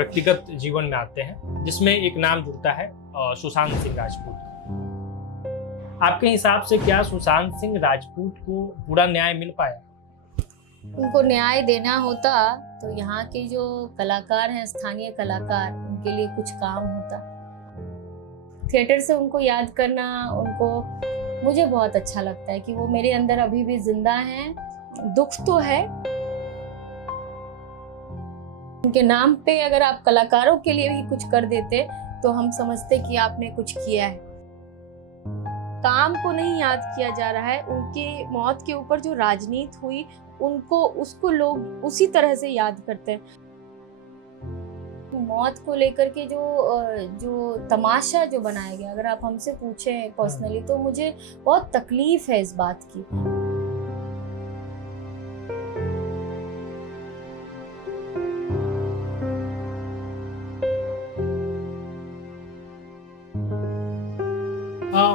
व्यक्तिगत जीवन में आते हैं, जिसमें एक नाम जुड़ता है सुशांत सिंह राजपूत। आपके हिसाब से क्या सुशांत सिंह राजपूत को पूरा न्याय मिल पाया? उनको न्याय देना होता तो यहाँ के जो कलाकार हैं, स्थानीय कलाकार, उनके लिए कुछ काम होता। थिएटर से उनको याद करना, उनको मुझे बहुत अच्छा लगता है कि वो मेरे अंदर अभी भी जिंदा हैं। दुख तो है, उनके नाम पे अगर आप कलाकारों के लिए भी कुछ कर देते तो हम समझते कि आपने कुछ किया है। काम को नहीं याद किया जा रहा है, उनके मौत के ऊपर जो राजनीति हुई उसको लोग उसी तरह से याद करते हैं। मौत को लेकर के जो तमाशा जो बनाया गया, अगर आप हमसे पूछें पर्सनली तो मुझे बहुत तकलीफ है इस बात की।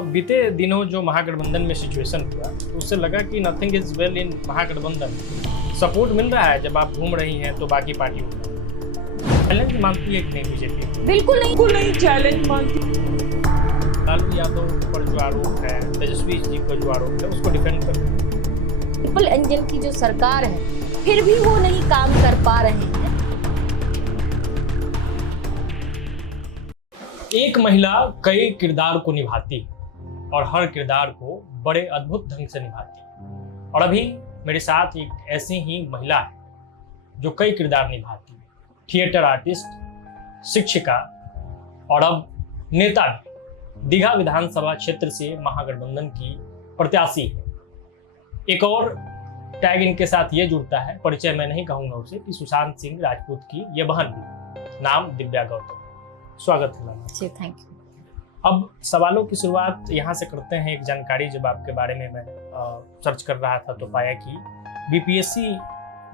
बीते दिनों जो महागठबंधन में सिचुएशन हुआ, तो उससे लगा कि nothing is well in Mahagathbandhan. Support मिल रहा है जब आप घूम रही हैं तो बाकी पार्टियों को चैलेंज मानती है कि नहीं बीजेपी? बिल्कुल नहीं चैलेंज मानती। लालू यादव पर जो आरोप है, तेजस्वी जी पर जो आरोप है, उसको डिफेंड कर ट्रिपल इंजन की जो सरकार है, फिर भी वो नहीं काम कर पा रहे हैं। एक महिला कई किरदार को निभाती है और हर किरदार को बड़े अद्भुत ढंग से निभाती है। और अभी मेरे साथ एक ऐसी ही महिला है जो कई किरदार निभाती है। थिएटर आर्टिस्ट, शिक्षिका और अब नेता भी। दीघा विधानसभा क्षेत्र से महागठबंधन की प्रत्याशी है। एक और टैग इनके साथ ये जुड़ता है, परिचय मैं नहीं कहूंगा उसे, कि सुशांत सिंह राजपूत की ये बहन भी, नाम दिव्या गौतम। स्वागत है जी, थैंक यू। अब सवालों की शुरुआत यहाँ से करते हैं। एक जानकारी जब आपके बारे में मैं सर्च कर रहा था तो पाया कि बीपीएससी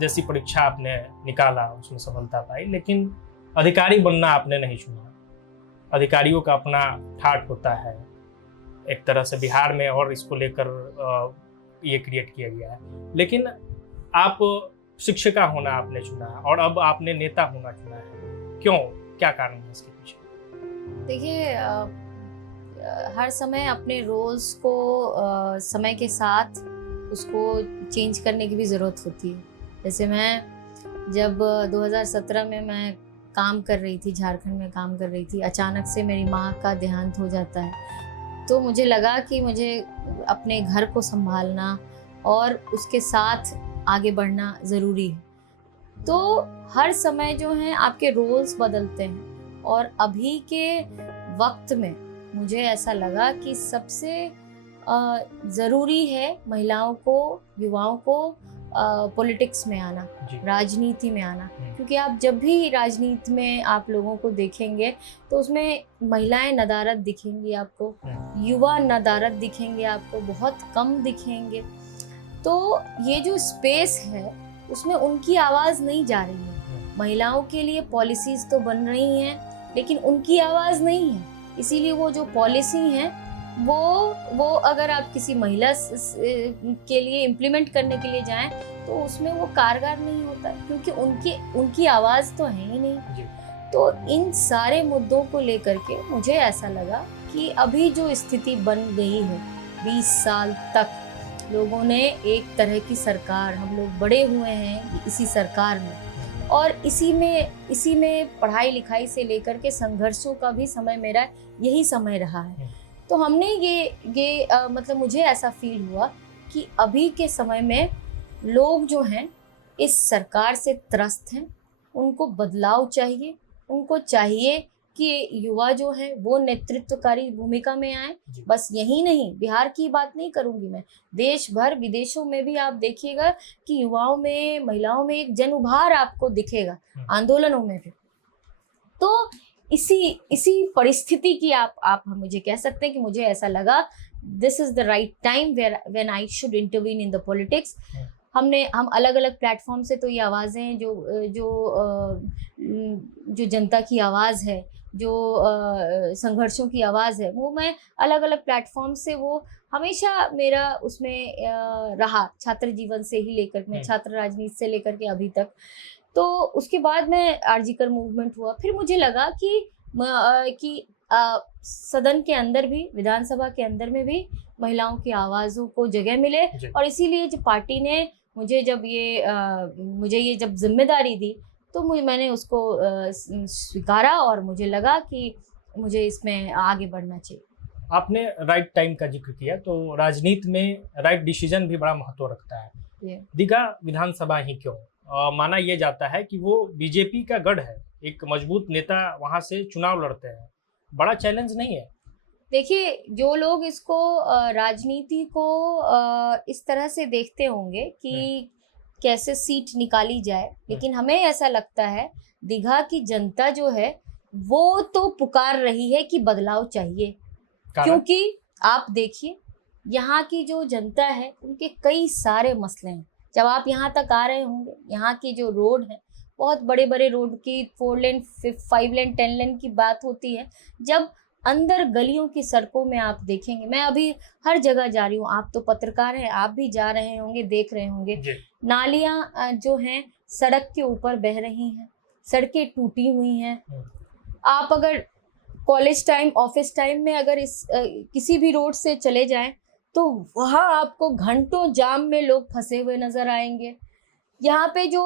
जैसी परीक्षा आपने निकाला, उसमें सफलता पाई, लेकिन अधिकारी बनना आपने नहीं चुना। अधिकारियों का अपना ठाठ होता है एक तरह से बिहार में, और इसको लेकर ये क्रिएट किया गया है। लेकिन आप शिक्षिका होना आपने चुना और अब आपने नेता होना चुना है। क्यों, क्या कारण है इसके पीछे? देखिए, हर समय अपने रोल्स को समय के साथ उसको चेंज करने की भी ज़रूरत होती है। जैसे मैं जब 2017 में मैं काम कर रही थी, झारखंड में काम कर रही थी, अचानक से मेरी माँ का देहांत हो जाता है। तो मुझे लगा कि मुझे अपने घर को संभालना और उसके साथ आगे बढ़ना ज़रूरी है। तो हर समय जो है आपके रोल्स बदलते हैं, और अभी के वक्त में मुझे ऐसा लगा कि सबसे ज़रूरी है महिलाओं को, युवाओं को पॉलिटिक्स में आना, राजनीति में आना। क्योंकि आप जब भी राजनीति में आप लोगों को देखेंगे तो उसमें महिलाएं नदारद दिखेंगी आपको, युवा नदारद दिखेंगे आपको, बहुत कम दिखेंगे। तो ये जो स्पेस है उसमें उनकी आवाज़ नहीं जा रही है। महिलाओं के लिए पॉलिसीज़ तो बन रही हैं, लेकिन उनकी आवाज़ नहीं है। इसीलिए वो जो पॉलिसी हैं वो अगर आप किसी महिला के लिए इम्प्लीमेंट करने के लिए जाएं तो उसमें वो कारगर नहीं होता है, क्योंकि उनकी आवाज़ तो है ही नहीं। तो इन सारे मुद्दों को लेकर के मुझे ऐसा लगा कि अभी जो स्थिति बन गई है, 20 साल तक लोगों ने एक तरह की सरकार, हम लोग बड़े हुए हैं इसी सरकार में, और इसी में पढ़ाई लिखाई से लेकर के संघर्षों का भी समय मेरा यही समय रहा है। तो हमने ये मतलब मुझे ऐसा फील हुआ कि अभी के समय में लोग जो हैं इस सरकार से त्रस्त हैं, उनको बदलाव चाहिए। उनको चाहिए कि युवा जो हैं वो नेतृत्वकारी भूमिका में आए। बस यही नहीं, बिहार की बात नहीं करूंगी मैं, देश भर विदेशों में भी आप देखिएगा कि युवाओं में, महिलाओं में एक जन उभार आपको दिखेगा, आंदोलनों में भी। तो इसी परिस्थिति की आप मुझे कह सकते हैं कि मुझे ऐसा लगा this is the right time when I should intervene in the politics. हम अलग अलग प्लेटफॉर्म से तो ये आवाज़ें जो जनता की आवाज़ है, जो संघर्षों की आवाज़ है, वो मैं अलग अलग प्लेटफॉर्म से, वो हमेशा मेरा उसमें रहा, छात्र जीवन से ही लेकर, मैं छात्र राजनीति से लेकर के अभी तक, तो उसके बाद मैं आरजीकर मूवमेंट हुआ, फिर मुझे लगा कि सदन के अंदर भी, विधानसभा के अंदर में भी महिलाओं की आवाज़ों को जगह मिले, और इसीलिए जो पार्टी ने मुझे जब जिम्मेदारी दी तो मैंने उसको स्वीकारा, और मुझे लगा कि मुझे इसमें आगे बढ़ना चाहिए। आपने राइट टाइम का जिक्र किया, तो राजनीति में राइट डिसीजन भी बड़ा महत्व रखता है। दीघा विधानसभा ही क्यों? माना यह जाता है कि वो बीजेपी का गढ़ है, एक मजबूत नेता वहां से चुनाव लड़ते हैं, बड़ा चैलेंज नहीं है? देखिए, जो लोग इसको राजनीति को इस तरह से देखते होंगे कि कैसे सीट निकाली जाए, लेकिन हमें ऐसा लगता है दीघा की जनता जो है वो तो पुकार रही है कि बदलाव चाहिए। क्योंकि आप देखिए, यहाँ की जो जनता है उनके कई सारे मसले हैं। जब आप यहाँ तक आ रहे होंगे, यहाँ की जो रोड है, बहुत बड़े बड़े रोड की 4 लेन 5 लेन 10 लेन की बात होती है। जब अंदर गलियों की सड़कों में आप देखेंगे, मैं अभी हर जगह जा रही हूँ, आप तो पत्रकार हैं, आप भी जा रहे होंगे, देख रहे होंगे, नालियाँ जो हैं सड़क के ऊपर बह रही हैं, सड़कें टूटी हुई हैं। आप अगर कॉलेज टाइम, ऑफिस टाइम में अगर किसी भी रोड से चले जाएं तो वहाँ आपको घंटों जाम में लोग फंसे हुए नजर आएंगे। यहाँ पे जो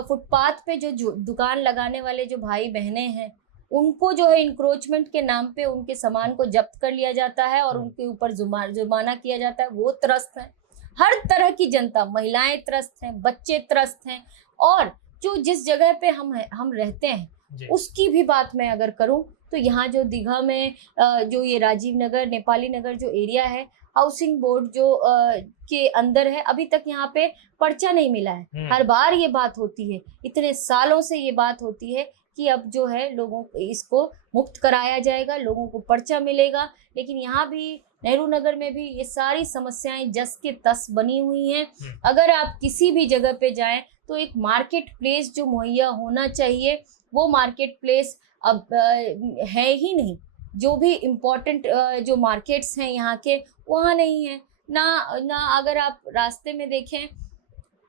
फुटपाथ पे जो दुकान लगाने वाले जो भाई बहनें हैं, उनको जो है इंक्रोचमेंट के नाम पे उनके सामान को जब्त कर लिया जाता है और उनके ऊपर जुर्माना किया जाता है। वो त्रस्त हैं, हर तरह की जनता, महिलाएं त्रस्त हैं, बच्चे त्रस्त हैं। और जो जिस जगह पे हम रहते हैं उसकी भी बात मैं अगर करूं तो यहाँ जो दीघा में जो ये राजीव नगर, नेपाली नगर जो एरिया है, हाउसिंग बोर्ड जो के अंदर है, अभी तक यहाँ पे पर्चा नहीं मिला है। हर बार ये बात होती है, इतने सालों से ये बात होती है कि अब जो है लोगों को इसको मुक्त कराया जाएगा, लोगों को पर्चा मिलेगा। लेकिन यहाँ भी नेहरू नगर में भी ये सारी समस्याएं जस के तस बनी हुई हैं। अगर आप किसी भी जगह पे जाएं तो एक मार्केट प्लेस जो मुहैया होना चाहिए, वो मार्केट प्लेस अब है ही नहीं। जो भी इम्पोर्टेंट जो मार्केट्स हैं यहाँ के, वहाँ नहीं है ना। अगर आप रास्ते में देखें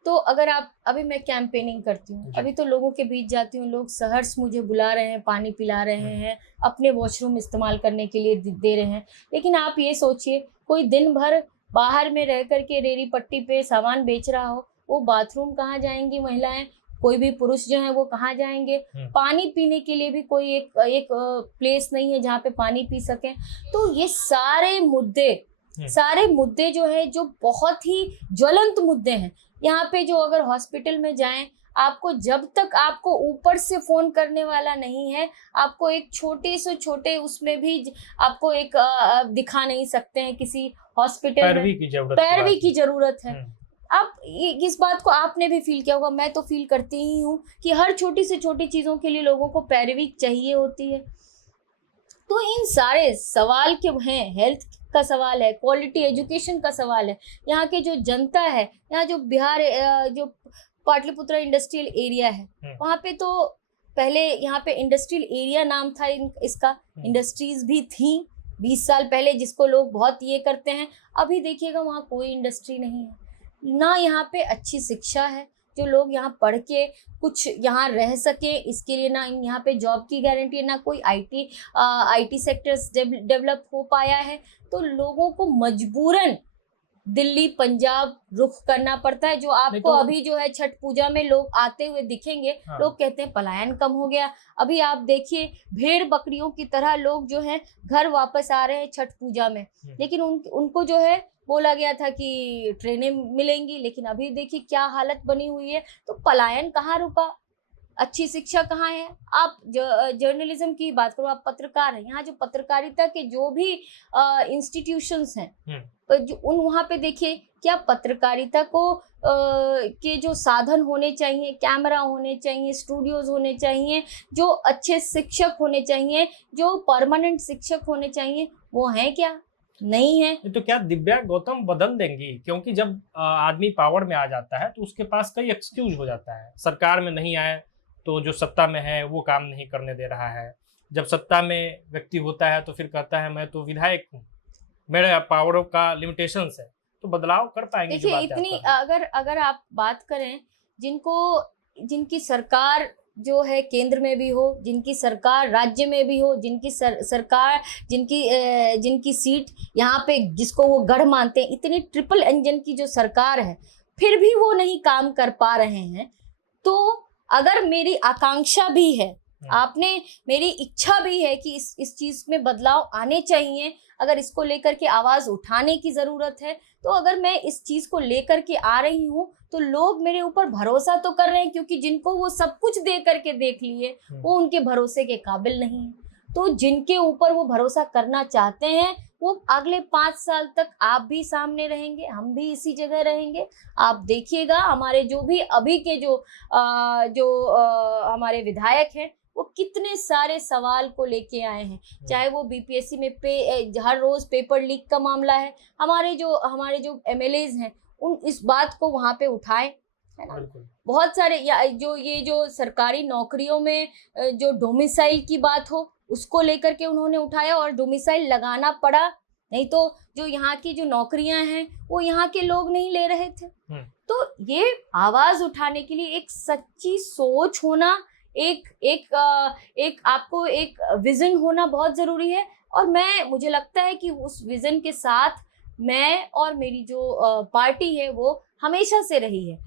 तो अगर आप, अभी मैं कैंपेनिंग करती हूँ, अभी तो लोगों के बीच जाती हूँ, लोग सहर्ष मुझे बुला रहे हैं, पानी पिला रहे हैं, अपने वॉशरूम इस्तेमाल करने के लिए दे रहे हैं। लेकिन आप ये सोचिए, कोई दिन भर बाहर में रह करके रेहड़ी पट्टी पे सामान बेच रहा हो, वो बाथरूम कहाँ जाएंगी महिलाएं? कोई भी पुरुष जो है वो कहाँ जाएंगे? पानी पीने के लिए भी कोई एक प्लेस नहीं है जहाँ पे पानी पी सकें। तो ये सारे मुद्दे जो है, जो बहुत ही ज्वलंत मुद्दे हैं यहाँ पे, जो अगर हॉस्पिटल में जाएं, आपको जब तक आपको ऊपर से फोन करने वाला नहीं है, आपको एक छोटे से छोटे उसमें भी आपको एक दिखा नहीं सकते हैं किसी हॉस्पिटल में। पैरवी की जरूरत है। आप इस बात को आपने भी फील किया होगा, मैं तो फील करती ही हूँ कि हर छोटी से छोटी चीज़ों के लिए लोगों को पैरवी चाहिए होती है। तो इन सारे सवाल के हैं, हेल्थ का सवाल है, क्वालिटी एजुकेशन का सवाल है। यहाँ के जो जनता है, यहाँ जो बिहार जो पाटलिपुत्रा इंडस्ट्रियल एरिया है, वहाँ पे तो पहले यहाँ पे इंडस्ट्रियल एरिया नाम था इसका, इंडस्ट्रीज भी थी 20 साल पहले, जिसको लोग बहुत ये करते हैं। अभी देखिएगा वहाँ कोई इंडस्ट्री नहीं है, ना यहाँ पे अच्छी शिक्षा है जो लोग यहाँ पढ़ के कुछ यहाँ रह सके, इसके लिए ना यहाँ पे जॉब की गारंटी है, ना कोई आईटी सेक्टर्स डेवलप हो पाया है। तो लोगों को मजबूरन दिल्ली, पंजाब रुख करना पड़ता है। जो आपको अभी जो है छठ पूजा में लोग आते हुए दिखेंगे, लोग कहते हैं पलायन कम हो गया। अभी आप देखिए, भेड़ बकरियों की तरह लोग जो हैं घर वापस आ रहे हैं छठ पूजा में। लेकिन उनको जो है बोला गया था कि ट्रेनें मिलेंगी, लेकिन अभी देखिए क्या हालत बनी हुई है। तो पलायन कहाँ रुका? अच्छी शिक्षा कहाँ है? आप जर्नलिज्म की बात करो, आप पत्रकार हैं, यहाँ जो पत्रकारिता के जो भी इंस्टीट्यूशंस हैं, वहाँ पे देखिए क्या पत्रकारिता को के जो साधन होने चाहिए, कैमरा होने चाहिए, स्टूडियोज होने चाहिए, जो अच्छे शिक्षक होने चाहिए, जो परमानेंट शिक्षक होने चाहिए, वो हैं क्या? नहीं है। तो क्या दिव्या गौतम बदल देंगी? क्योंकि जब आदमी पावर में आ जाता है तो उसके पास कई एक्सक्यूज हो जाता है। सरकार में नहीं आए तो जो सत्ता में है वो काम नहीं करने दे रहा है। जब सत्ता में व्यक्ति होता है तो फिर कहता है मैं तो विधायक हूँ, मेरे पावरों का लिमिटेशंस है। तो बदलाव कर पाएंगे? देखिए, इतनी अगर आप बात करें, जिनकी सरकार जो है केंद्र में भी हो, जिनकी सरकार राज्य में भी हो, जिनकी सरकार जिनकी सीट यहाँ पे जिसको वो गढ़ मानते हैं, इतनी ट्रिपल इंजन की जो सरकार है, फिर भी वो नहीं काम कर पा रहे हैं। तो अगर मेरी आकांक्षा भी है, आपने मेरी इच्छा भी है कि इस चीज में बदलाव आने चाहिए, अगर इसको लेकर के आवाज उठाने की जरूरत है, तो अगर मैं इस चीज को लेकर के आ रही हूँ तो लोग मेरे ऊपर भरोसा तो कर रहे हैं, क्योंकि जिनको वो सब कुछ दे करके देख लिए वो उनके भरोसे के काबिल नहीं है। तो जिनके ऊपर वो भरोसा करना चाहते हैं वो अगले 5 साल तक आप भी सामने रहेंगे, हम भी इसी जगह रहेंगे। आप देखिएगा हमारे जो भी अभी के जो हमारे विधायक हैं वो कितने सारे सवाल को लेके आए हैं, चाहे वो बीपीएससी में हर रोज पेपर लीक का मामला है, हमारे जो एमएलएज हैं उन इस बात को वहां पे उठाए, है ना। बहुत सारे जो सरकारी नौकरियों में जो डोमिसाइल की बात हो उसको लेकर के उन्होंने उठाया और डोमिसाइल लगाना पड़ा, नहीं तो जो यहाँ की जो नौकरियां हैं वो यहाँ के लोग नहीं ले रहे थे। तो ये आवाज उठाने के लिए एक सच्ची सोच होना, एक आपको एक विजन होना बहुत जरूरी है। और मुझे लगता है कि उस विजन के साथ मैं और मेरी जो पार्टी है वो हमेशा से रही है।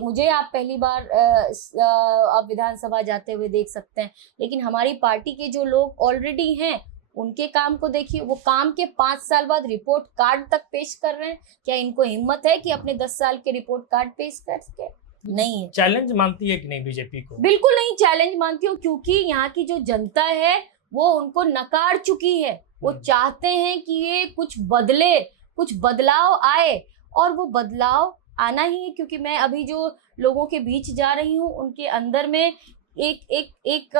मुझे आप पहली बार आप विधानसभा जाते हुए देख सकते हैं, लेकिन हमारी पार्टी के जो लोग ऑलरेडी हैं उनके काम को देखिए, वो काम के 5 साल बाद रिपोर्ट कार्ड तक पेश कर रहे हैं। क्या इनको हिम्मत है कि अपने 10 साल के रिपोर्ट कार्ड पेश करके? नहीं है। चैलेंज मानती है कि नहीं बीजेपी को? बिल्कुल नहीं चैलेंज मानती हूँ, क्योंकि यहाँ की जो जनता है वो उनको नकार चुकी है। वो चाहते हैं कि ये कुछ बदले, कुछ बदलाव आए, और वो बदलाव आना ही है। क्योंकि मैं अभी जो लोगों के बीच जा रही हूँ उनके अंदर में एक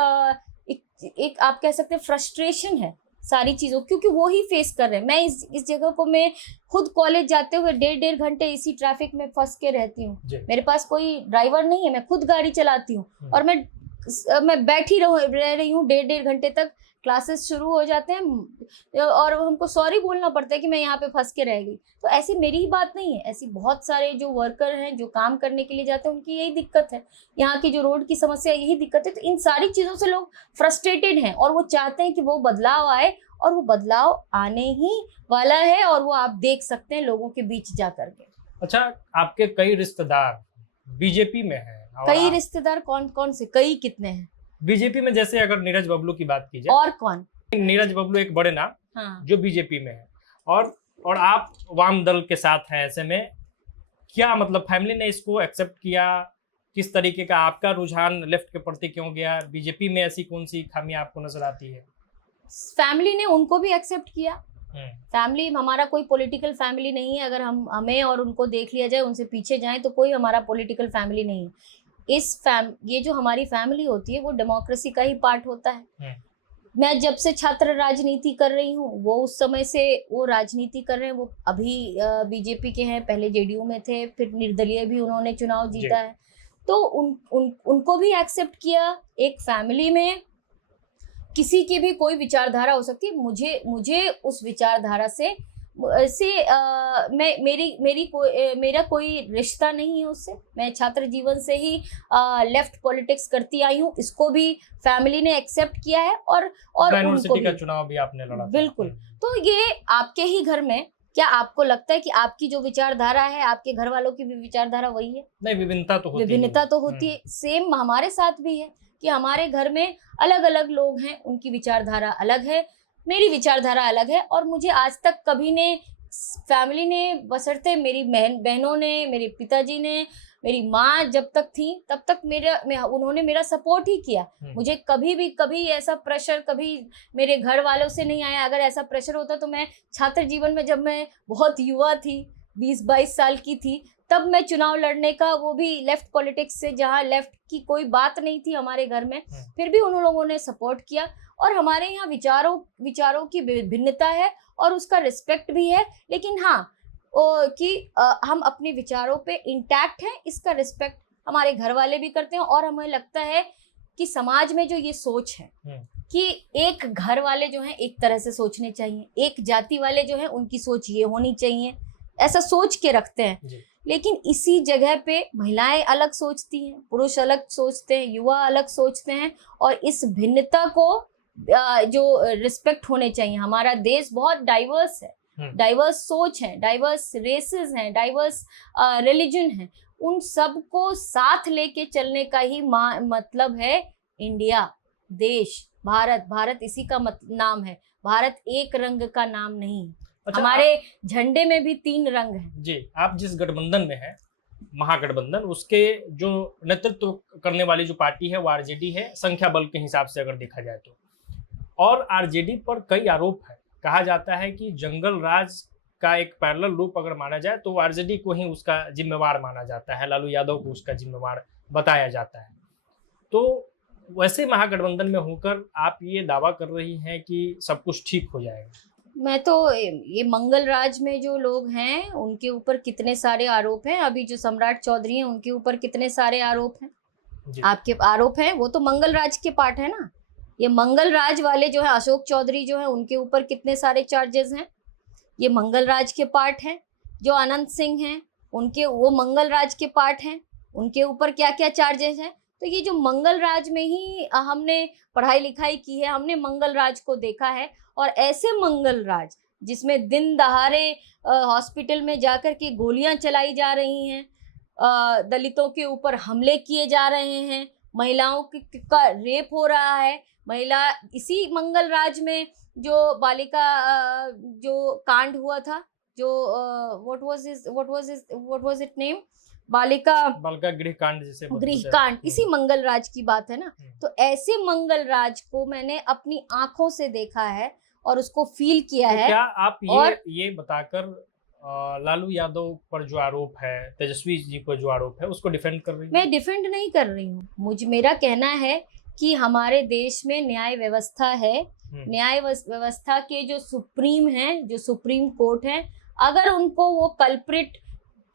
आप कह सकते हैं फ्रस्ट्रेशन है सारी चीजों, क्योंकि वो ही फेस कर रहे हैं। मैं इस जगह को मैं खुद कॉलेज जाते हुए 1.5 घंटे इसी ट्रैफिक में फंस के रहती हूँ। मेरे पास कोई ड्राइवर नहीं है, मैं खुद गाड़ी चलाती हूँ और मैं बैठी रह रही हूँ 1.5 घंटे तक। क्लासेस शुरू हो जाते हैं और हमको सॉरी बोलना पड़ता है कि मैं यहाँ पे फंस के रह गई। तो ऐसी मेरी ही बात नहीं है, ऐसी बहुत सारे जो वर्कर हैं जो काम करने के लिए जाते हैं उनकी यही दिक्कत है। यहाँ की जो रोड की समस्या यही दिक्कत है। तो इन सारी चीज़ों से लोग फ्रस्ट्रेटेड हैं और वो चाहते हैं कि वो बदलाव आए, और वो बदलाव आने ही वाला है, और वो आप देख सकते हैं लोगों के बीच जा करके। अच्छा, आपके कई रिश्तेदार बीजेपी में हैं। कई रिश्तेदार कौन कौन से, कई कितने हैं बीजेपी में? जैसे अगर नीरज बबलू की बात की जाए, और कौन? नीरज बबलू एक बड़े नाम, हाँ, जो बीजेपी में है, और आप वाम दल के साथ हैं। ऐसे में क्या मतलब फैमिली ने इसको एक्सेप्ट किया? किस तरीके का आपका रुझान लेफ्ट के प्रति क्यों गया? बीजेपी में ऐसी कौन सी खामियां आपको नजर आती है? फैमिली ने उनको भी एक्सेप्ट किया। फैमिली, हमारा कोई पॉलिटिकल फैमिली नहीं है। अगर हमें और उनको देख लिया जाए, उनसे पीछे जाएं, तो कोई हमारा पॉलिटिकल फैमिली नहीं है। ये जो हमारी फैमिली होती है वो डेमोक्रेसी का ही पार्ट होता है। मैं जब से छात्र राजनीति कर रही हूँ, वो उस समय से वो राजनीति कर रहे हैं। वो अभी बीजेपी के हैं, पहले जेडीयू में थे, फिर निर्दलीय भी उन्होंने चुनाव जीता है। तो उनको भी एक्सेप्ट किया। एक फैमिली में किसी की भी कोई विचारधारा हो सकती है। मुझे उस विचारधारा से मेरा कोई रिश्ता नहीं है उससे। मैं छात्र जीवन से ही लेफ्ट पॉलिटिक्स करती आई हूँ। इसको भी फैमिली ने एक्सेप्ट किया है, और उनको भी। का चुनाव भी आपने लड़ा। बिल्कुल। तो ये आपके ही घर में, क्या आपको लगता है कि आपकी जो विचारधारा है आपके घर वालों की भी विचारधारा वही है? नहीं, विभिन्नता तो होती है। सेम हमारे साथ भी है कि हमारे घर में अलग अलग लोग हैं, उनकी विचारधारा अलग है, मेरी विचारधारा अलग है। और मुझे आज तक कभी ने फैमिली ने, बशर्ते मेरी बहनों ने, मेरे पिताजी ने, मेरी माँ जब तक थी तब तक उन्होंने मेरा सपोर्ट ही किया। मुझे कभी ऐसा प्रेशर कभी मेरे घर वालों से नहीं आया। अगर ऐसा प्रेशर होता तो मैं छात्र जीवन में, जब मैं बहुत युवा थी, 20-22 साल की थी, तब मैं चुनाव लड़ने का, वो भी लेफ्ट पॉलिटिक्स से, जहाँ लेफ्ट की कोई बात नहीं थी हमारे घर में, फिर भी उन लोगों ने सपोर्ट किया। और हमारे यहाँ विचारों की भिन्नता है और उसका रिस्पेक्ट भी है, लेकिन हाँ कि हम अपने विचारों पे इंटैक्ट हैं, इसका रिस्पेक्ट हमारे घर वाले भी करते हैं। और हमें लगता है कि समाज में जो ये सोच है कि एक घर वाले जो हैं एक तरह से सोचने चाहिए, एक जाति वाले जो हैं उनकी सोच ये होनी चाहिए, ऐसा सोच के रखते हैं। जी। लेकिन इसी जगह पे महिलाएं अलग सोचती हैं, पुरुष अलग सोचते हैं, युवा अलग सोचते हैं, और इस भिन्नता को जो रिस्पेक्ट होने चाहिए। हमारा देश बहुत डाइवर्स है, डाइवर्स सोच है, डाइवर्स रेसेस हैं, डाइवर्स रिलीजन है, उन सब को साथ लेके चलने का ही मतलब है इंडिया, देश, भारत। भारत इसी का नाम है। भारत एक रंग का नाम नहीं। अच्छा, हमारे झंडे में भी 3 रंग हैं। जी, आप जिस गठबंधन में हैं, महागठबंधन, उसके जो नेतृत्व करने वाली जो पार्टी है वो आरजेडी है, संख्या बल के हिसाब से अगर देखा जाए तो। और आरजेडी पर कई आरोप है। कहा जाता है कि जंगल राज का एक पैरेलल रूप अगर माना जाए तो आरजेडी को ही उसका जिम्मेवार माना जाता है, लालू यादव को उसका जिम्मेवार बताया जाता है। तो वैसे महागठबंधन में होकर आप ये दावा कर रही हैं कि सब कुछ ठीक हो जाएगा? मैं तो ये मंगल राज में जो लोग हैं उनके ऊपर कितने सारे आरोप हैं। अभी जो सम्राट चौधरी हैं उनके ऊपर कितने सारे आरोप हैं। आपके आरोप हैं, वो तो मंगल राज के पार्ट है ना। ये मंगल राज वाले जो है, अशोक चौधरी जो है, उनके ऊपर कितने सारे चार्जेस हैं, ये मंगल राज के पार्ट हैं। जो अनंत सिंह हैं उनके, वो मंगल राज के पार्ट हैं, उनके ऊपर क्या क्या चार्जेस हैं। तो ये जो मंगल राज में ही हमने पढ़ाई लिखाई की है, हमने मंगल राज को देखा है। और ऐसे मंगल राज जिसमें दिन दहाड़े हॉस्पिटल में जाकर के गोलियां चलाई जा रही हैं, दलितों के ऊपर हमले किए जा रहे हैं, महिलाओं का रेप हो रहा है। महिला, इसी मंगल राज में जो बालिका जो कांड हुआ था, जो व्हाट वाज इट नेम, बालिका गृह कांड, जिसे गृह कांड, इसी मंगल राज की बात है ना। तो ऐसे मंगल राज को मैंने अपनी आंखों से देखा है और उसको फील किया है। क्या आप ये बताकर लालू यादव पर जो आरोप है, तेजस्वी जी पर जो आरोप है, उसको डिफेंड कर रही हूँ? मैं डिफेंड नहीं कर रही हूँ। मेरा कहना है कि हमारे देश में न्याय व्यवस्था है। न्याय व्यवस्था के जो सुप्रीम हैं, जो सुप्रीम कोर्ट है, अगर उनको वो कल्प्रिट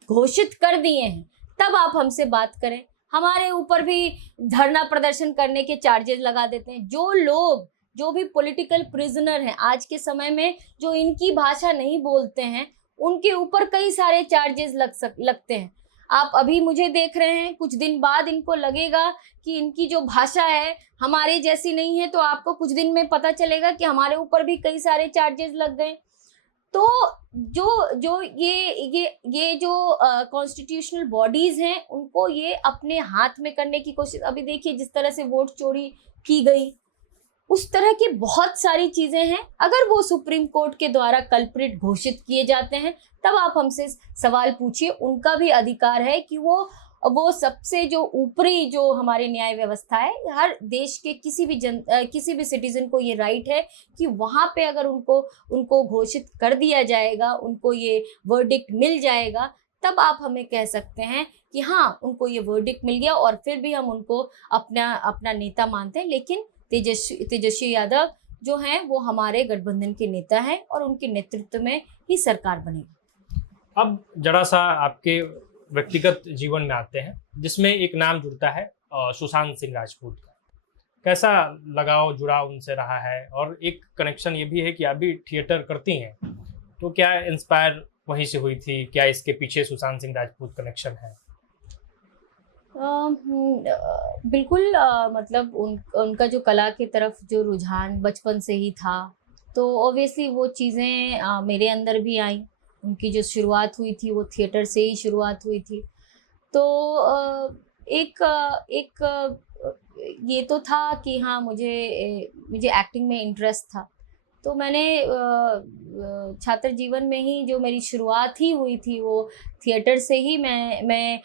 घोषित कर दिए हैं तब आप हमसे बात करें। हमारे ऊपर भी धरना प्रदर्शन करने के चार्जेस लगा देते हैं। जो लोग, जो भी पॉलिटिकल प्रिजनर हैं आज के समय में, जो इनकी भाषा नहीं बोलते हैं, उनके ऊपर कई सारे चार्जेस लगते हैं। आप अभी मुझे देख रहे हैं, कुछ दिन बाद इनको लगेगा कि इनकी जो भाषा है हमारे जैसी नहीं है, तो आपको कुछ दिन में पता चलेगा कि हमारे ऊपर भी कई सारे चार्जेस लग गए। तो जो ये जो कॉन्स्टिट्यूशनल बॉडीज हैं, उनको ये अपने हाथ में करने की कोशिश, अभी देखिए जिस तरह से वोट चोरी की गई, उस तरह की बहुत सारी चीजें हैं। अगर वो सुप्रीम कोर्ट के द्वारा कल्प्रिट घोषित किए जाते हैं तब आप हमसे सवाल पूछिए। उनका भी अधिकार है कि वो सबसे जो ऊपरी जो हमारी न्याय व्यवस्था है, हर देश के किसी भी सिटीजन को ये राइट है कि वहाँ पे अगर उनको घोषित कर दिया जाएगा, उनको ये वर्डिक्ट मिल जाएगा, तब आप हमें कह सकते हैं कि हाँ, उनको ये वर्डिक्ट मिल गया और फिर भी हम उनको अपना नेता मानते हैं। लेकिन तेजस्वी यादव जो हैं वो हमारे गठबंधन के नेता हैं और उनके नेतृत्व में ही सरकार बनेगी। अब जरा सा आपके व्यक्तिगत जीवन में आते हैं, जिसमें एक नाम जुड़ता है सुशांत सिंह राजपूत का। कैसा लगाव, जुड़ाव उनसे रहा है? और एक कनेक्शन ये भी है कि आप भी थिएटर करती हैं, तो क्या इंस्पायर वहीं से हुई थी? क्या इसके पीछे सुशांत सिंह राजपूत कनेक्शन है? बिल्कुल, मतलब उनका जो कला की तरफ जो रुझान बचपन से ही था, तो ऑब्वियसली वो चीज़ें मेरे अंदर भी आई। उनकी जो शुरुआत हुई थी वो थिएटर से ही शुरुआत हुई थी। तो एक ये तो था कि हाँ, मुझे एक्टिंग में इंटरेस्ट था। तो मैंने छात्र जीवन में ही जो मेरी शुरुआत ही हुई थी वो थिएटर से ही मैं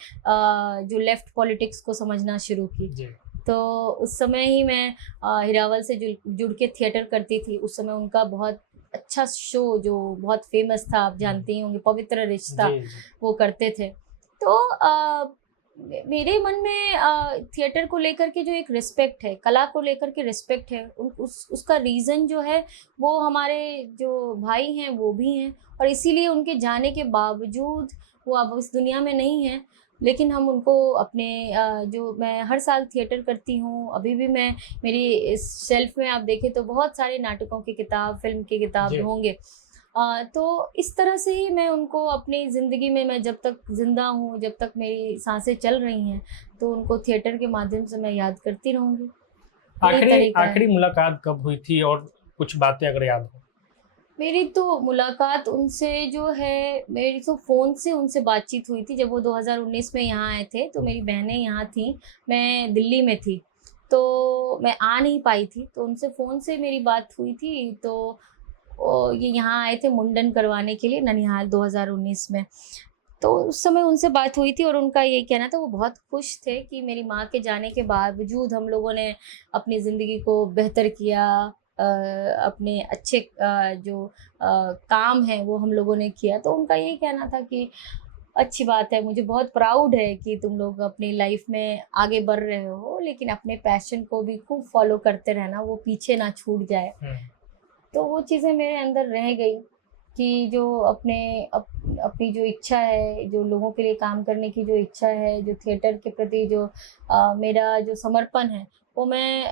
जो लेफ्ट पॉलिटिक्स को समझना शुरू की। तो उस समय ही मैं हिरावल से जुड़ के थिएटर करती थी। उस समय उनका बहुत अच्छा शो जो बहुत फेमस था, आप जानते ही होंगे, पवित्र रिश्ता, वो करते थे। तो मेरे मन में थिएटर को लेकर के जो एक रिस्पेक्ट है, कला को लेकर के रिस्पेक्ट है, उसका रीज़न जो है वो हमारे जो भाई हैं वो भी हैं, और इसीलिए उनके जाने के बावजूद वो अब इस दुनिया में नहीं हैं, लेकिन हम उनको अपने जो मैं हर साल थिएटर करती हूँ, अभी भी मैं मेरी इस शेल्फ में आप देखें तो बहुत सारे नाटकों की किताब, फिल्म की किताब होंगे। तो इस तरह से ही मैं उनको अपनी ज़िंदगी में, मैं जब तक ज़िंदा हूँ, जब तक मेरी सांसें चल रही हैं, तो उनको थिएटर के माध्यम से मैं याद करती रहूँगी। यही आखिरी तरीका है। आखिरी मुलाकात कब हुई थी, और कुछ बातें अगर याद हो? मेरी तो मुलाकात उनसे जो है, मेरी तो फ़ोन से उनसे बातचीत हुई थी जब वो 2019 में यहाँ आए थे, तो मेरी बहनें यहाँ थीं, मैं दिल्ली में थी, तो मैं आ नहीं पाई थी, तो उनसे फ़ोन से मेरी बात हुई थी। तो ये यहाँ आए थे मुंडन करवाने के लिए ननिहाल 2019 में। तो उस समय उनसे बात हुई थी और उनका यही कहना था, वो बहुत खुश थे कि मेरी माँ के जाने के बावजूद हम लोगों ने अपनी ज़िंदगी को बेहतर किया। अपने अच्छे जो काम हैं वो हम लोगों ने किया। तो उनका यही कहना था कि अच्छी बात है, मुझे बहुत प्राउड है कि तुम लोग अपनी लाइफ में आगे बढ़ रहे हो, लेकिन अपने पैशन को भी खूब फॉलो करते रहना, वो पीछे ना छूट जाए। तो वो चीज़ें मेरे अंदर रह गई कि जो अपनी जो इच्छा है, जो लोगों के लिए काम करने की जो इच्छा है, जो थिएटर के प्रति जो मेरा जो समर्पण है, वो मैं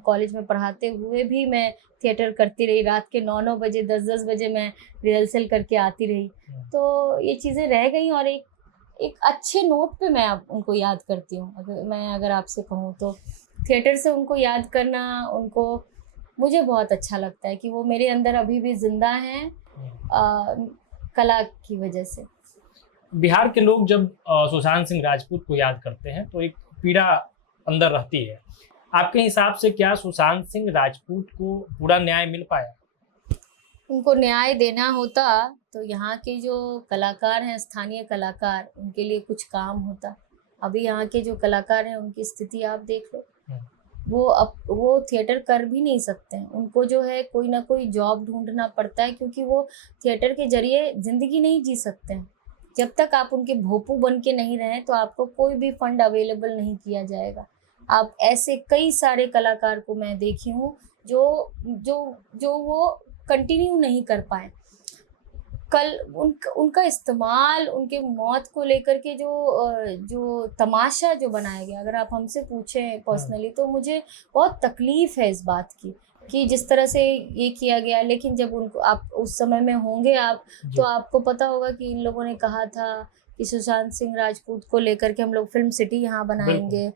कॉलेज में पढ़ाते हुए भी मैं थिएटर करती रही। रात के 9-9 बजे, 10-10 बजे मैं रिहर्सल करके आती रही। तो ये चीज़ें रह गई और एक एक अच्छे नोट पे मैं अब उनको याद करती हूँ। अगर आपसे कहूँ तो थिएटर से उनको याद करना, उनको मुझे बहुत अच्छा लगता है कि वो मेरे अंदर अभी भी ज़िंदा हैं, कला की वजह से। बिहार के लोग जब सुशांत सिंह राजपूत को याद करते हैं तो एक पीड़ा अंदर रहती है। आपके हिसाब से क्या सुशांत सिंह राजपूत को पूरा न्याय मिल पाया? उनको न्याय देना होता तो यहाँ के जो कलाकार हैं, स्थानीय कलाकार, उनके लिए कुछ काम होता। अभी यहाँ के जो कलाकार हैं, उनकी स्थिति आप देख लो। वो थिएटर कर भी नहीं सकते हैं। उनको जो है कोई ना कोई जॉब ढूँढना पड़ता है, क्योंकि वो थिएटर के ज़रिए ज़िंदगी नहीं जी सकते हैं। जब तक आप उनके भोंपू बन के नहीं रहें, तो आपको कोई भी फंड अवेलेबल नहीं किया जाएगा। आप ऐसे कई सारे कलाकार को मैं देखी हूँ जो जो जो वो कंटिन्यू नहीं कर पाए। कल उनका इस्तेमाल, उनके मौत को लेकर के जो तमाशा जो बनाया गया, अगर आप हमसे पूछें पर्सनली, तो मुझे बहुत तकलीफ़ है इस बात की कि जिस तरह से ये किया गया। लेकिन जब उनको, आप उस समय में होंगे आप, तो आपको पता होगा कि इन लोगों ने कहा था कि सुशांत सिंह राजपूत को लेकर के हम लोग फिल्म सिटी यहाँ बनाएँगे,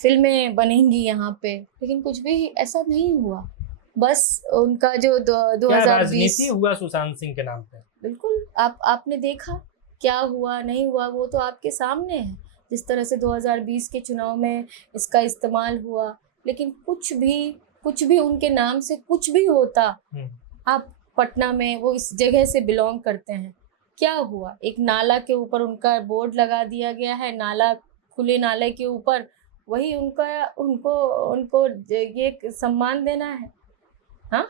फ़िल्में बनेंगी यहाँ पे, लेकिन कुछ भी ऐसा नहीं हुआ। बस उनका जो क्या 2020 राजनीति हुआ सुशांत सिंह के नाम पे? बिल्कुल, आपने देखा क्या हुआ, नहीं हुआ, वो तो आपके सामने है। जिस तरह से 2020 के चुनाव में इसका इस्तेमाल हुआ, लेकिन कुछ भी उनके नाम से कुछ भी होता। आप पटना में, वो इस जगह से बिलॉन्ग करते हैं, क्या हुआ? एक नाला के ऊपर उनका बोर्ड लगा दिया गया है, नाला, खुले नाले के ऊपर, वही उनका, उनको उनको ये सम्मान देना है, हाँ?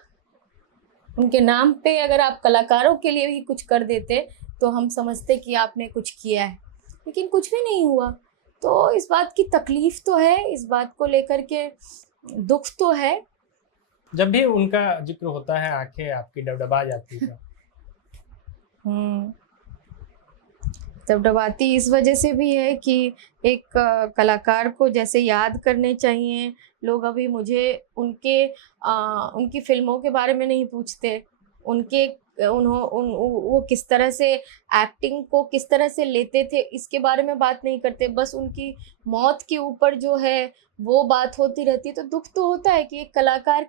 उनके नाम पे अगर आप कलाकारों के लिए भी कुछ कर देते, तो हम समझते कि आपने कुछ किया है, लेकिन कुछ भी नहीं हुआ। तो इस बात की तकलीफ़ तो है, इस बात को लेकर के दुःख तो है। जब भी उनका ज़िक्र होता है, आँखें आपकी डबडबा जाती है। दबदबाती इस वजह से भी है कि एक कलाकार को जैसे याद करने चाहिए लोग, अभी मुझे उनकी फ़िल्मों के बारे में नहीं पूछते। उनके वो किस तरह से एक्टिंग को किस तरह से लेते थे, इसके बारे में बात नहीं करते। बस उनकी मौत के ऊपर जो है वो बात होती रहती है। तो दुःख तो होता है कि एक कलाकार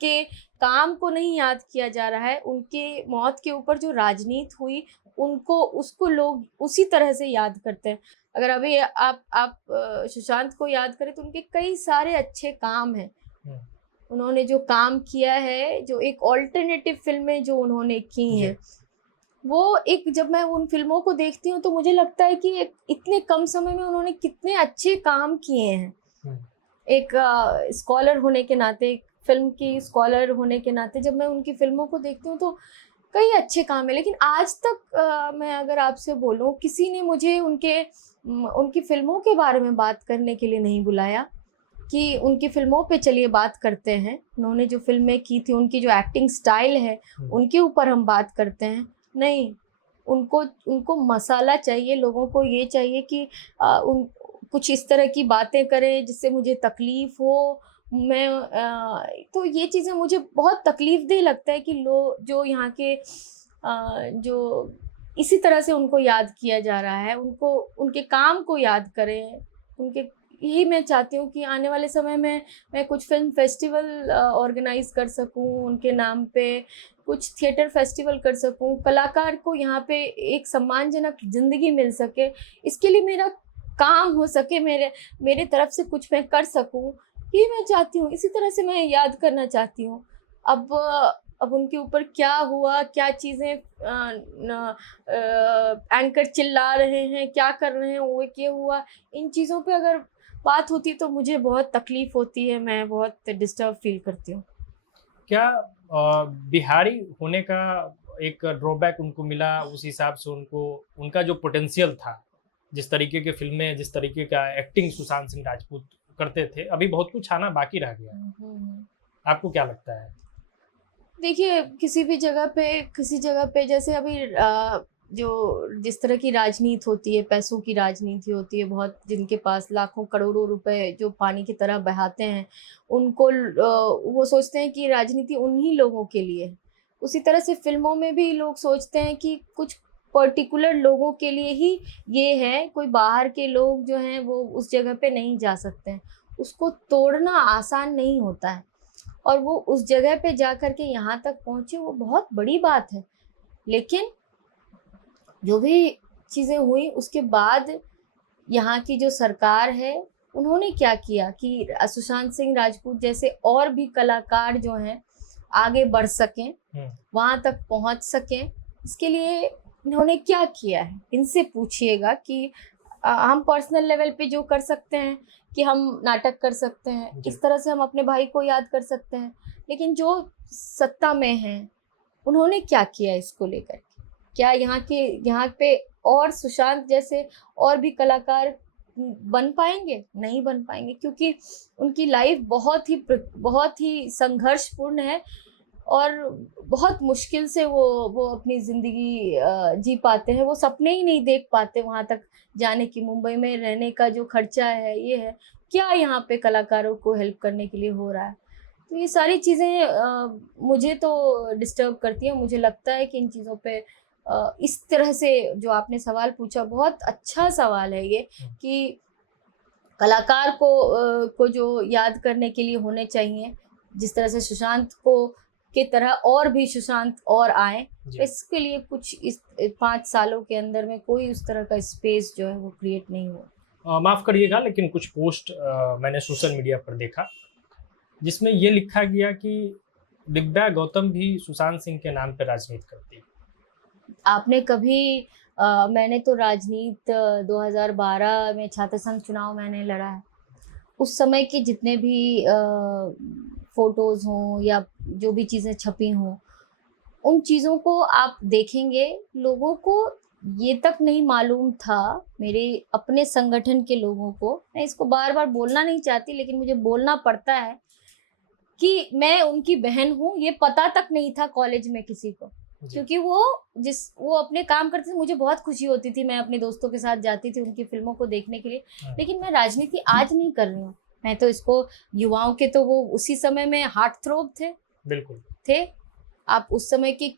के काम को नहीं याद किया जा रहा है, उनके मौत के ऊपर जो राजनीति हुई, उसको लोग उसी तरह से याद करते हैं। अगर अभी आप सुशांत को याद करें, तो उनके कई सारे अच्छे काम हैं। उन्होंने जो काम किया है, जो एक अल्टरनेटिव फ़िल्में जो उन्होंने की हैं, वो एक, जब मैं उन फ़िल्मों को देखती हूँ तो मुझे लगता है कि एक इतने कम समय में उन्होंने कितने अच्छे काम किए हैं। एक स्कॉलर होने के नाते, एक फ़िल्म की स्कॉलर होने के नाते, जब मैं उनकी फ़िल्मों को देखती हूँ तो कई अच्छे काम हैं। लेकिन आज तक मैं अगर आपसे बोलूँ, किसी ने मुझे उनकी फ़िल्मों के बारे में बात करने के लिए नहीं बुलाया कि उनकी फ़िल्मों पे चलिए बात करते हैं। उन्होंने जो फ़िल्में की थी, उनकी जो एक्टिंग स्टाइल है, उनके ऊपर हम बात करते हैं। नहीं, उनको मसाला चाहिए, लोगों को ये चाहिए कि कुछ इस तरह की बातें करें जिससे मुझे तकलीफ़ हो, मैं तो ये चीज़ें मुझे बहुत तकलीफ़देह लगता है कि लोग जो यहाँ के जो इसी तरह से उनको याद किया जा रहा है, उनको उनके काम को याद करें, उनके यही मैं चाहती हूँ कि आने वाले समय में मैं कुछ फ़िल्म फेस्टिवल ऑर्गेनाइज़ कर सकूँ उनके नाम पे, कुछ थिएटर फेस्टिवल कर सकूँ, कलाकार को यहाँ पे एक सम्मानजनक ज़िंदगी मिल सके, इसके लिए मेरा काम हो सके, मेरे तरफ से कुछ मैं कर सकूँ, ये मैं चाहती हूँ। इसी तरह से मैं याद करना चाहती हूँ। अब अब उनके ऊपर क्या हुआ, क्या चीज़ें एंकर चिल्ला रहे हैं, क्या कर रहे हैं, वो ये हुआ, इन चीज़ों पे अगर बात होती तो मुझे बहुत तकलीफ़ होती है, मैं बहुत डिस्टर्ब फ़ील करती हूँ। क्या बिहारी होने का एक ड्रॉबैक उनको मिला, उस हिसाब से उनको उनका जो पोटेंशियल था, जिस तरीके की फ़िल्में, जिस तरीके का एक्टिंग सुशांत सिंह राजपूत करते थे, अभी बहुत कुछ आना बाकी रह गया है। आपको क्या लगता है? देखिए, किसी जगह पे जैसे अभी जो जिस तरह की राजनीति होती है, पैसों की राजनीति होती है, बहुत जिनके पास लाखों करोड़ों रुपए जो पानी की तरह बहाते हैं, उनको वो सोचते हैं कि राजनीति उन्हीं लोगों के लिए है। उसी तरह से फ़िल्मों में भी लोग सोचते हैं कि कुछ पर्टिकुलर लोगों के लिए ही ये है, कोई बाहर के लोग जो हैं वो उस जगह पे नहीं जा सकते हैं। उसको तोड़ना आसान नहीं होता है। और वो उस जगह पे जा कर के यहाँ तक पहुँचे, वो बहुत बड़ी बात है। लेकिन जो भी चीज़ें हुई उसके बाद यहाँ की जो सरकार है, उन्होंने क्या किया कि सुशांत सिंह राजपूत जैसे और भी कलाकार जो हैं आगे बढ़ सकें, वहाँ तक पहुँच सकें, इसके लिए इन्होंने क्या किया है? इनसे पूछिएगा कि हम पर्सनल लेवल पे जो कर सकते हैं कि हम नाटक कर सकते हैं, इस तरह से हम अपने भाई को याद कर सकते हैं, लेकिन जो सत्ता में हैं, उन्होंने क्या किया इसको लेकर के? क्या यहाँ पे और सुशांत जैसे और भी कलाकार बन पाएँगे? नहीं बन पाएँगे, क्योंकि उनकी लाइफ़ बहुत ही संघर्षपूर्ण है और बहुत मुश्किल से वो अपनी ज़िंदगी जी पाते हैं। वो सपने ही नहीं देख पाते वहाँ तक जाने की, मुंबई में रहने का जो खर्चा है, ये है। क्या यहाँ पे कलाकारों को हेल्प करने के लिए हो रहा है? तो ये सारी चीज़ें मुझे तो डिस्टर्ब करती हैं। मुझे लगता है कि इन चीज़ों पे इस तरह से जो आपने सवाल पूछा, बहुत अच्छा सवाल है ये कि कलाकार को जो याद करने के लिए होने चाहिए, जिस तरह से सुशांत को की तरह और भी सुशांत और आएँ, इसके लिए कुछ इस 5 सालों के अंदर में कोई उस तरह का स्पेस जो है वो क्रिएट नहीं हुआ। माफ़ करिएगा, लेकिन कुछ पोस्ट मैंने सोशल मीडिया पर देखा, जिसमें ये लिखा गया कि दिव्या गौतम भी सुशांत सिंह के नाम पर राजनीति करती है। आपने कभी मैंने तो राजनीति 2012 में छात्र संघ चुनाव मैंने लड़ा है। उस समय के जितने भी फ़ोटोज़ हों या जो भी चीज़ें छपी हों, उन चीज़ों को आप देखेंगे, लोगों को ये तक नहीं मालूम था, मेरे अपने संगठन के लोगों को, मैं इसको बार-बार बोलना नहीं चाहती लेकिन मुझे बोलना पड़ता है कि मैं उनकी बहन हूँ, ये पता तक नहीं था कॉलेज में किसी को। क्योंकि वो अपने काम करते थे, मुझे बहुत खुशी होती थी, मैं अपने दोस्तों के साथ जाती थी उनकी फ़िल्मों को देखने के लिए। लेकिन मैं राजनीति आज नहीं कर रही हूँ, मैं तो इसको युवाओं के तो वो उसी समय में हार्ट थ्रोब थे। बिल्कुल थे। आप उस समय के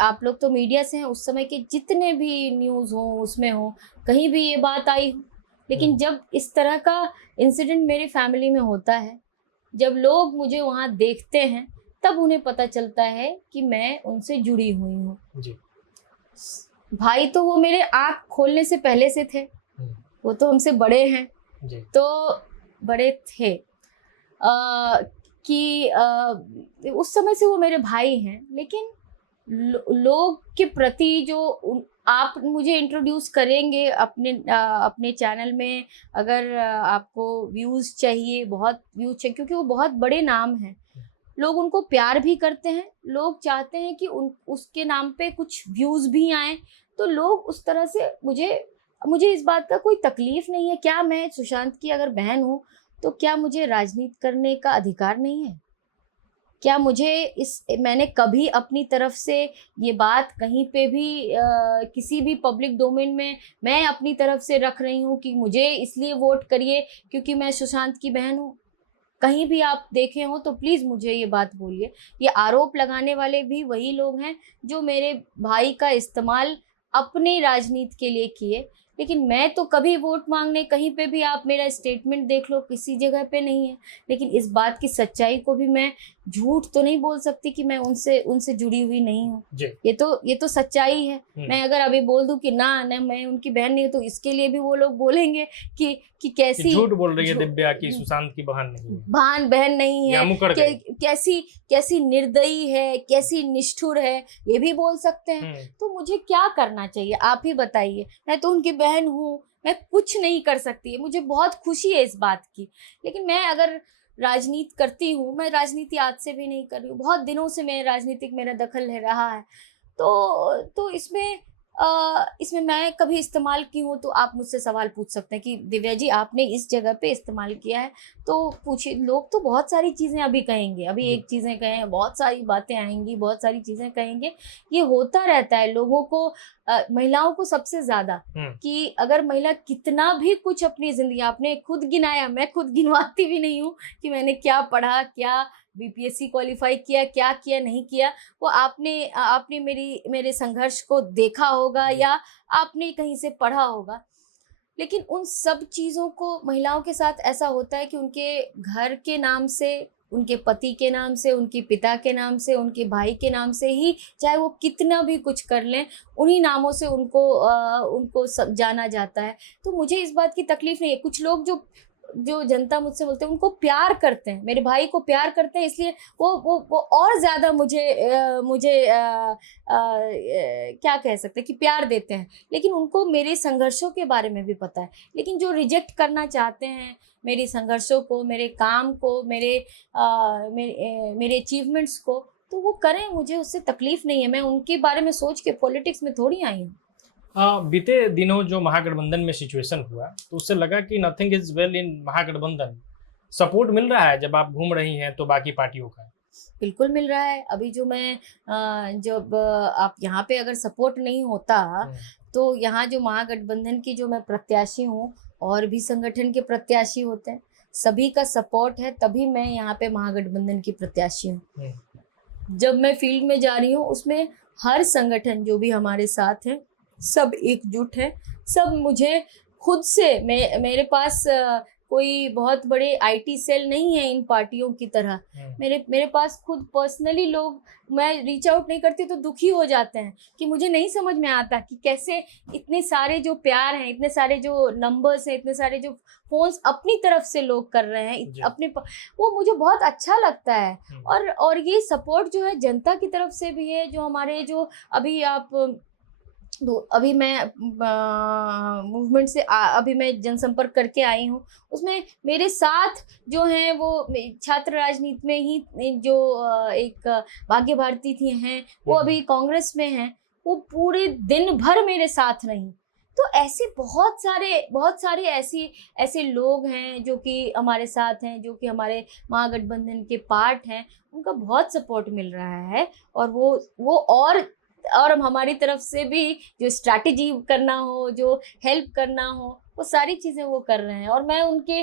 आप लोग तो मीडिया से हैं, उस समय के जितने भी न्यूज़ हों उसमें हो, कहीं भी ये बात आई हो। लेकिन जब इस तरह का इंसिडेंट मेरी फैमिली में होता है, जब लोग मुझे वहाँ देखते हैं, तब उन्हें पता चलता है कि मैं उनसे जुड़ी हुई हूँ। जी। भाई तो वो मेरे आँख खोलने से पहले से थे, वो तो हमसे बड़े हैं, जी। तो बड़े थे कि उस समय से वो मेरे भाई हैं। लेकिन लोग के प्रति जो आप मुझे इंट्रोड्यूस करेंगे अपने चैनल में, अगर आपको व्यूज़ चाहिए, बहुत व्यूज़ चाहिए, क्योंकि वो बहुत बड़े नाम हैं, लोग उनको प्यार भी करते हैं, लोग चाहते हैं कि उसके नाम पे कुछ व्यूज़ भी आएँ, तो लोग उस तरह से मुझे इस बात का कोई तकलीफ़ नहीं है। क्या मैं सुशांत की अगर बहन हूँ, तो क्या मुझे राजनीति करने का अधिकार नहीं है? क्या मैंने कभी अपनी तरफ से ये बात कहीं पे भी किसी भी पब्लिक डोमेन में मैं अपनी तरफ से रख रही हूँ कि मुझे इसलिए वोट करिए क्योंकि मैं सुशांत की बहन हूँ? कहीं भी आप देखे हो तो प्लीज़ मुझे ये बात बोलिए। ये आरोप लगाने वाले भी वही लोग हैं जो मेरे भाई का इस्तेमाल अपनी राजनीति के लिए किए, लेकिन मैं तो कभी वोट मांगने, कहीं पे भी आप मेरा स्टेटमेंट देख लो, किसी जगह पे नहीं है। लेकिन इस बात की सच्चाई को भी मैं झूठ तो नहीं बोल सकती कि मैं उनसे जुड़ी हुई नहीं हूँ। ये तो सच्चाई है। मैं अगर अभी बोल दूं कि ना मैं उनकी बहन नहीं हूँ, तो इसके लिए भी वो लोग बोलेंगे कि कैसी झूठ बोल रही है दिव्या की सुशांत की बहन नहीं है, बहन नहीं है, कैसी निर्दयी है, कैसी निष्ठुर है, ये भी बोल सकते हैं। तो मुझे क्या करना चाहिए, आप ही बताइए। मैं तो उनकी बहन हूँ, मैं कुछ नहीं कर सकती। मुझे बहुत खुशी है इस बात की, लेकिन मैं अगर राजनीति करती हूँ, मैं राजनीति आज से भी नहीं कर रही हूँ, बहुत दिनों से मैं राजनीतिक मेरा दखल है रहा है। तो इसमें मैं कभी इस्तेमाल की हूँ, तो आप मुझसे सवाल पूछ सकते हैं कि दिव्या जी आपने इस जगह पे इस्तेमाल किया है, तो पूछिए। लोग तो बहुत सारी चीज़ें अभी कहेंगे, अभी एक चीज़ें कहें, बहुत सारी बातें आएंगी, बहुत सारी चीज़ें कहेंगे। ये होता रहता है लोगों को, महिलाओं को सबसे ज़्यादा, कि अगर महिला कितना भी कुछ अपनी ज़िंदगी, आपने खुद गिनाया, मैं खुद गिनवाती भी नहीं हूँ कि मैंने क्या पढ़ा, क्या बीपीएससी क्वालिफाई किया, क्या किया नहीं किया। वो आपने मेरे संघर्ष को देखा होगा या आपने कहीं से पढ़ा होगा। लेकिन उन सब चीज़ों को महिलाओं के साथ ऐसा होता है कि उनके घर के नाम से, उनके पति के नाम से, उनके पिता के नाम से, उनके भाई के नाम से ही, चाहे वो कितना भी कुछ कर लें, उन्हीं नामों से उनको सब जाना जाता है। तो मुझे इस बात की तकलीफ नहीं है। कुछ लोग जो जनता मुझसे बोलते हैं, उनको प्यार करते हैं, मेरे भाई को प्यार करते हैं, इसलिए वो और ज़्यादा मुझे क्या कह सकते हैं कि प्यार देते हैं। लेकिन उनको मेरे संघर्षों के बारे में भी पता है। लेकिन जो रिजेक्ट करना चाहते हैं मेरे संघर्षों को, मेरे काम को, मेरे अचीवमेंट्स को, तो वो करें, मुझे उससे तकलीफ नहीं है। मैं उनके बारे में सोच के पॉलिटिक्स में थोड़ी आई हूँ। बीते दिनों जो महागठबंधन में सिचुएशन हुआ, तो उससे लगा कि nothing is well in Mahagathbandhan. Support मिल रहा है जब आप घूम रही हैं तो बाकी पार्टियों का? बिल्कुल मिल रहा है। अभी जब आप यहाँ पे अगर सपोर्ट नहीं होता, तो यहाँ जो महागठबंधन की जो मैं प्रत्याशी हूँ, और भी संगठन के प्रत्याशी होते हैं, सभी का सपोर्ट है, तभी मैं यहाँ पे महागठबंधन की प्रत्याशी हूँ। जब मैं फील्ड में जा रही हूँ, उसमें हर संगठन जो भी हमारे साथ है, सब एकजुट है। सब मुझे खुद से, मेरे पास कोई बहुत बड़े आईटी सेल नहीं है इन पार्टियों की तरह। मेरे पास खुद पर्सनली लोग, मैं रीच आउट नहीं करती तो दुखी हो जाते हैं कि मुझे नहीं समझ में आता कि कैसे इतने सारे जो प्यार हैं, इतने सारे जो नंबर्स हैं, इतने सारे जो फोन्स अपनी तरफ से लोग कर रहे हैं अपने, वो मुझे बहुत अच्छा लगता है। और ये सपोर्ट जो है जनता की तरफ से भी है। जो हमारे जो अभी मैं मूवमेंट से अभी मैं जनसंपर्क करके आई हूँ, उसमें मेरे साथ जो हैं वो छात्र राजनीति में ही जो एक भाग्य भारती थी हैं, वो अभी कांग्रेस में हैं, वो पूरे दिन भर मेरे साथ रही। तो ऐसे बहुत सारे ऐसे लोग हैं जो कि हमारे साथ हैं, जो कि हमारे महागठबंधन के पार्ट हैं, उनका बहुत सपोर्ट मिल रहा है। और वो और हमारी तरफ से भी जो स्ट्रैटेजी करना हो, जो हेल्प करना हो, वो सारी चीज़ें वो कर रहे हैं। और मैं उनके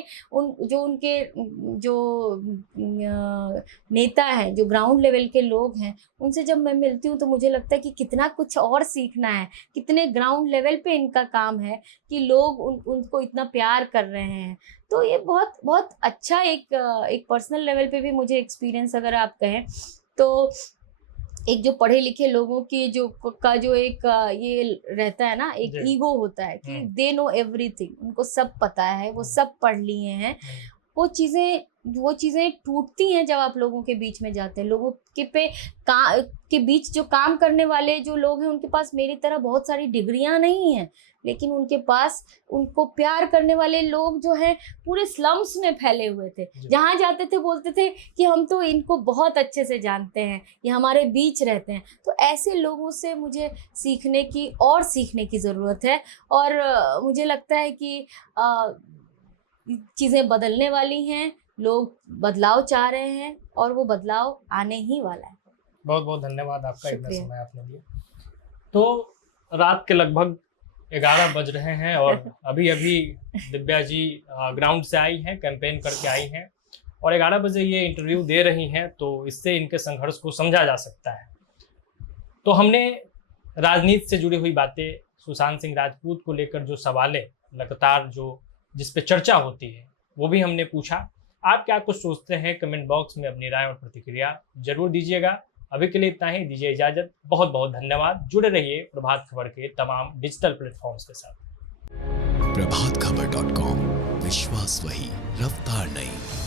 नेता हैं, जो ग्राउंड लेवल के लोग हैं, उनसे जब मैं मिलती हूँ तो मुझे लगता है कि कितना कुछ और सीखना है, कितने ग्राउंड लेवल पे इनका काम है कि लोग उनको इतना प्यार कर रहे हैं। तो ये बहुत बहुत अच्छा एक पर्सनल लेवल पे भी मुझे एक्सपीरियंस, अगर आप कहें तो, एक जो पढ़े लिखे लोगों की जो एक ये रहता है ना, एक ईगो होता है कि दे नो एवरीथिंग, उनको सब पता है, वो सब पढ़ लिए हैं। वो चीज़ें टूटती हैं जब आप लोगों के बीच में जाते हैं। लोगों के बीच जो काम करने वाले जो लोग हैं, उनके पास मेरी तरह बहुत सारी डिग्रियां नहीं हैं, लेकिन उनके पास उनको प्यार करने वाले लोग जो हैं पूरे स्लम्स में फैले हुए थे। जहाँ जाते थे बोलते थे कि हम तो इनको बहुत अच्छे से जानते हैं, ये हमारे बीच रहते हैं। तो ऐसे लोगों से मुझे सीखने की ज़रूरत है। और मुझे लगता है कि चीज़ें बदलने वाली हैं, लोग बदलाव चाह रहे हैं, और वो बदलाव आने ही वाला है। बहुत बहुत धन्यवाद आपका, इतना समय आपने दिया। तो रात के लगभग 11 बज रहे हैं और अभी दिव्या जी ग्राउंड से आई हैं, कैंपेन करके आई हैं, और 11 बजे ये इंटरव्यू दे रही हैं, तो इससे इनके संघर्ष को समझा जा सकता है। तो हमने राजनीति से जुड़ी हुई बातें, सुशांत सिंह राजपूत को लेकर जो सवालें लगातार जिस पे चर्चा होती है वो भी हमने पूछा। आप क्या कुछ सोचते हैं, कमेंट बॉक्स में अपनी राय और प्रतिक्रिया जरूर दीजिएगा। अभी के लिए इतना ही, दीजिए इजाजत। बहुत बहुत धन्यवाद। जुड़े रहिए प्रभात खबर के तमाम डिजिटल प्लेटफॉर्म्स के साथ। प्रभातखबर.com, विश्वास वही, रफ्तार नहीं।